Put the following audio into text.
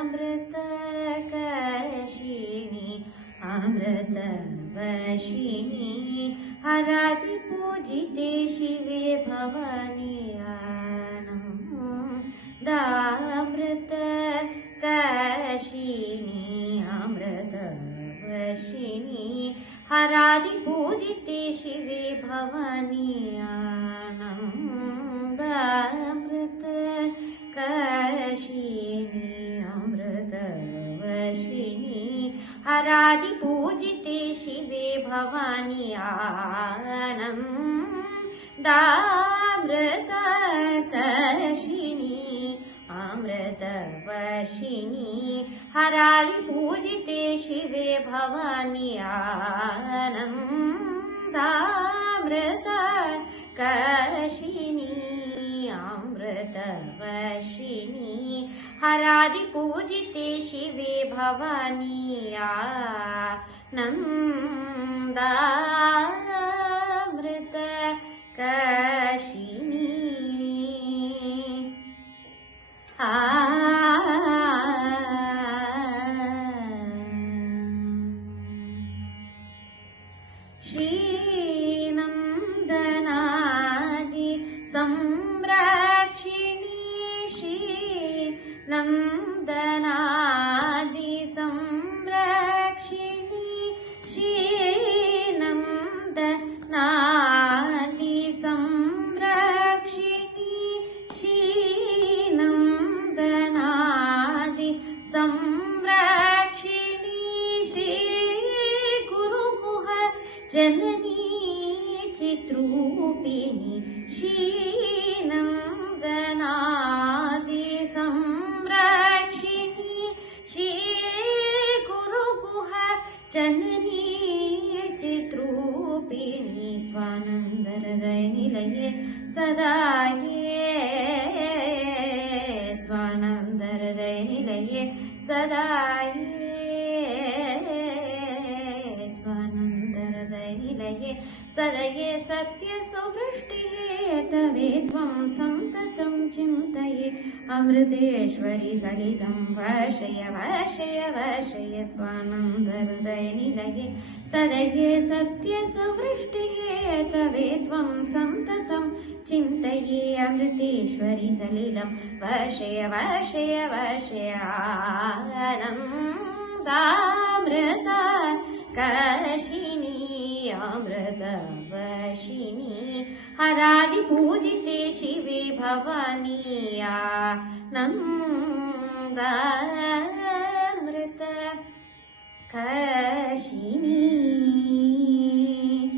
अमृतकर्षिणि अमृतवर्षिणि हरादिपूजिते शिवे भवानि आनन्दामृतकर्षिणि अमृतवर्षिणि हरादिपूजिते शिवे भवानि आनन्दामृतकर्षिणि अमृतवर्षिणि हरादिपूजिते शिवे भवानि आनन्दामृतकर्षिणि अमृतवर्षिणि हरादिपूजिते शिवे भवानि आनन्दामृतकर्षिणि अमृतवर्षिणि हरादिपूजिते शिवे भवानि आनन्दामृतकर्षिणि श्रीनन्दनादि संरक्षिणि श्रीनन्दनादि संरक्षिणि श्रीनन्दनादि संरक्षिणि श्रीनन्दनादि संरक्षिणि श्रीगुरुगुह जननी चित्रूपिणि श्रीनन्दनादि संरक्षिणि श्रीगुरुगुह जननी चित्रूपिणि स्वानन्दहृदयनिलये सदा ये स्वानन्दहृदयनिलये सदा स्वानन्दहृदयनिलये सदये सत्यसुवृष्टिः तवेत्वं सन्ततं चिन्तये अमृतेश्वरि सलिलं वर्षय वर्षय वर्षय स्वानन्दहृदयनिलये सदये सत्यसुवृष्टिः तवेत्वं सन्ततं चिन्तये अमृतेश्वरि सलिलं वर्षय वर्षय वर्षय आनन्दामृतकर्षिणि अमृतवर्षिणि हरादिपूजिते शिवे भवानि आनन्दामृतकर्षिणि